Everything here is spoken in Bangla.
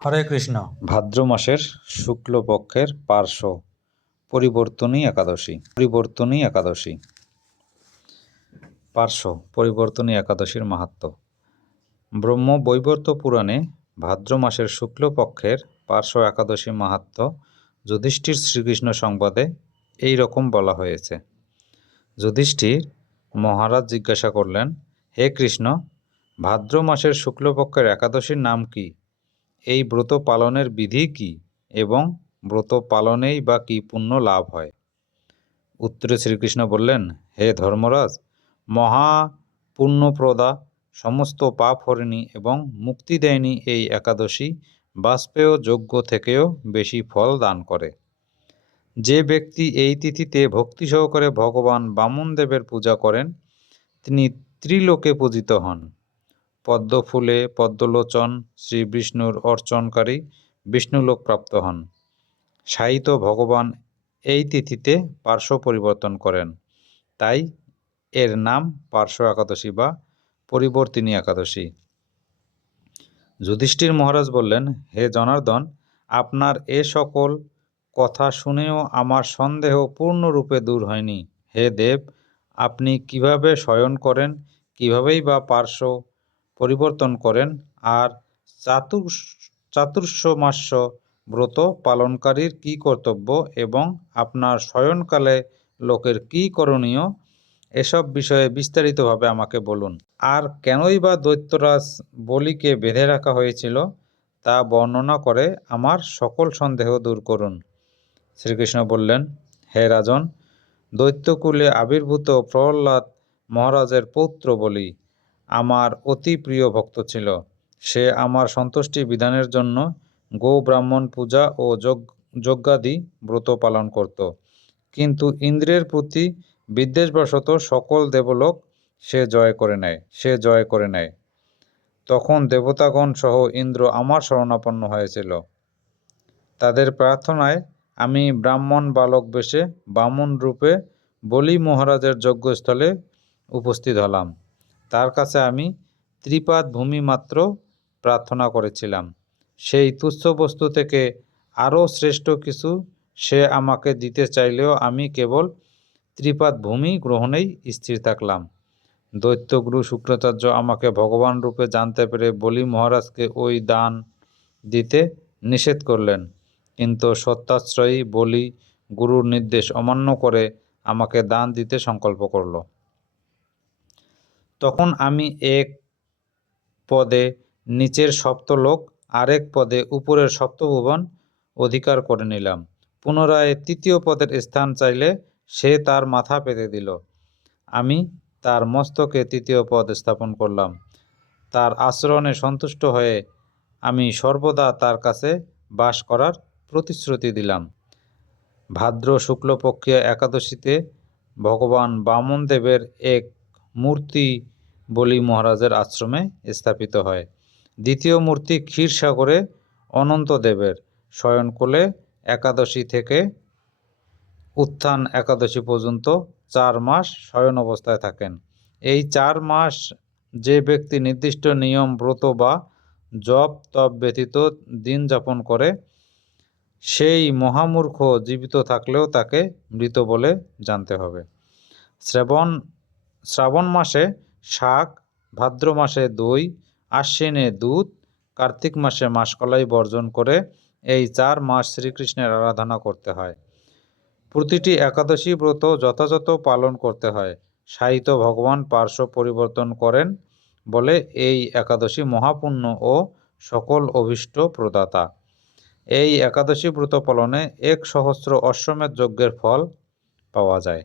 হরে কৃষ্ণ। ভাদ্র মাসের শুক্লপক্ষের পার্শ্ব পরিবর্তনী একাদশী। পার্শ্ব পরিবর্তনী একাদশীর মাহাত্ম্য। ব্রহ্ম বৈবর্ত পুরাণে ভাদ্র মাসের শুক্লপক্ষের পার্শ্ব একাদশী মাহাত্ম্য যুধিষ্ঠির শ্রীকৃষ্ণ সংবাদে এই রকম বলা হয়েছে। যুধিষ্ঠির মহারাজ জিজ্ঞাসা করলেন, হে কৃষ্ণ, ভাদ্র মাসের শুক্লপক্ষের একাদশীর নাম কি? এই ব্রত পালনের বিধি কি এবং ব্রত পালনেই বা কি পুণ্য লাভ হয়? উত্তরে শ্রীকৃষ্ণ বললেন, হে ধর্মরাজ, মহা পুণ্যপ্রদা, সমস্ত পাপ হরিণী এবং মুক্তিদায়িনী এই একাদশী বাষ্পেয় যজ্ঞ থেকেও বেশি ফল দান করে। যে ব্যক্তি এই তিথিতে ভক্তি সহকারে ভগবান বামনদেবের পূজা করেন তিনি ত্রিলোকে পূজিত হন। পদ্মফুলে পদ্মলোচন শ্রী বিষ্ণুর অর্চনকারী বিষ্ণুলোক প্রাপ্ত হন। সাহিত ভগবান এই তিথিতে পার্শ্ব পরিবর্তন করেন, তাই এর নাম পার্শ্ব একাদশী বা পরিবর্তিনী একাদশী। যুধিষ্ঠির মহারাজ বললেন, হে জনার্দন, আপনার এ সকল কথা শুনেও আমার সন্দেহ পূর্ণরূপে দূর হয়নি। হে দেব, আপনি কিভাবে শয়ন করেন, কিভাবেই বা পার্শ্ব পরিবর্তন করেন, আর চাতুর্মাস্য ব্রত পালনকারীর কি কর্তব্য এবং আপনার শয়নকালে লোকের কি করণীয়, এসব বিষয়ে বিস্তারিতভাবে আমাকে বলুন। আর কেনই বা দৈত্যরাজ বলিকে বেঁধে রাখা হয়েছিল তা বর্ণনা করে আমার সকল সন্দেহ দূর করুন। শ্রীকৃষ্ণ বললেন, হে রাজন, দৈত্যকুলে আবির্ভূত প্রহ্লাদ মহারাজের পৌত্র বলি আমার অতি প্রিয় ভক্ত ছিল। সে আমার সন্তুষ্টি বিধানের জন্য গো ব্রাহ্মণ পূজা ও যজ্ঞাদি ব্রত পালন করত, কিন্তু ইন্দ্রের প্রতি বিদ্বেষবশত সকল দেবলোক সে জয় করে নেয়। তখন দেবতাগণ সহ ইন্দ্র আমার শরণাপন্ন হয়েছিল। তাদের প্রার্থনায় আমি ব্রাহ্মণ বালক বেশে বামন রূপে বলি মহারাজের যজ্ঞস্থলে উপস্থিত হলাম। তার কাছে আমি ত্রিপাদ ভূমি মাত্র প্রার্থনা করেছিলাম। সেই তুচ্ছ বস্তু থেকে আরও শ্রেষ্ঠ কিছু সে আমাকে দিতে চাইলেও আমি কেবল ত্রিপাদ ভূমি গ্রহণেই স্থির থাকলাম। দৈত্যগুরু শুক্রাচার্য আমাকে ভগবান রূপে জানতে পেরে বলি মহারাজকে ওই দান দিতে নিষেধ করলেন, কিন্তু সত্যাশ্রয়ী বলি গুরুর নির্দেশ অমান্য করে আমাকে দান দিতে সংকল্প করল। তখন আমি এক পদে নিচের সপ্তলোক, আরেক পদে উপরের সপ্তভুবন অধিকার করে নিলাম। পুনরায় তৃতীয় পদের স্থান চাইলে সে তার মাথা পেতে দিল। আমি তার মস্তকে তৃতীয় পদ স্থাপন করলাম। তার আচরণে সন্তুষ্ট হয়ে আমি সর্বদা তার কাছে বাস করার প্রতিশ্রুতি দিলাম। ভাদ্র শুক্লপক্ষীয় একাদশীতে ভগবান বামনদেবের এক মূর্তি বলি মহারাজের আশ্রমে স্থাপিত হয়। দ্বিতীয় মূর্তি ক্ষীরসাগরে অনন্তদেবের শয়নকূলে একাদশী থেকে উত্থান একাদশী পর্যন্ত 4 মাস শয়ন অবস্থায় থাকেন। এই 4 মাস যে ব্যক্তি নির্দিষ্ট নিয়ম ব্রত বা জপ তপ ব্যতীত দিন যাপন করে সেই মহামূর্খ জীবিত থাকলেও তাকে মৃত বলে জানতে হবে। শ্রাবণ মাসে শাক, ভাদ্র মাসে দই, আশ্বিনে দুধ, কার্তিক মাসে মাসকলাই বর্জন করে এই 4 মাস শ্রীকৃষ্ণের আরাধনা করতে হয়। প্রতিটি একাদশী ব্রত যথাযথ পালন করতে হয়। সাহিত্য ভগবান পার্শ্ব পরিবর্তন করেন বলে এই একাদশী মহাপুণ্য ও সকল অভীষ্ট প্রদাতা। এই একাদশী ব্রত পালনে 1,000 অশ্বমেধ যজ্ঞের ফল পাওয়া যায়।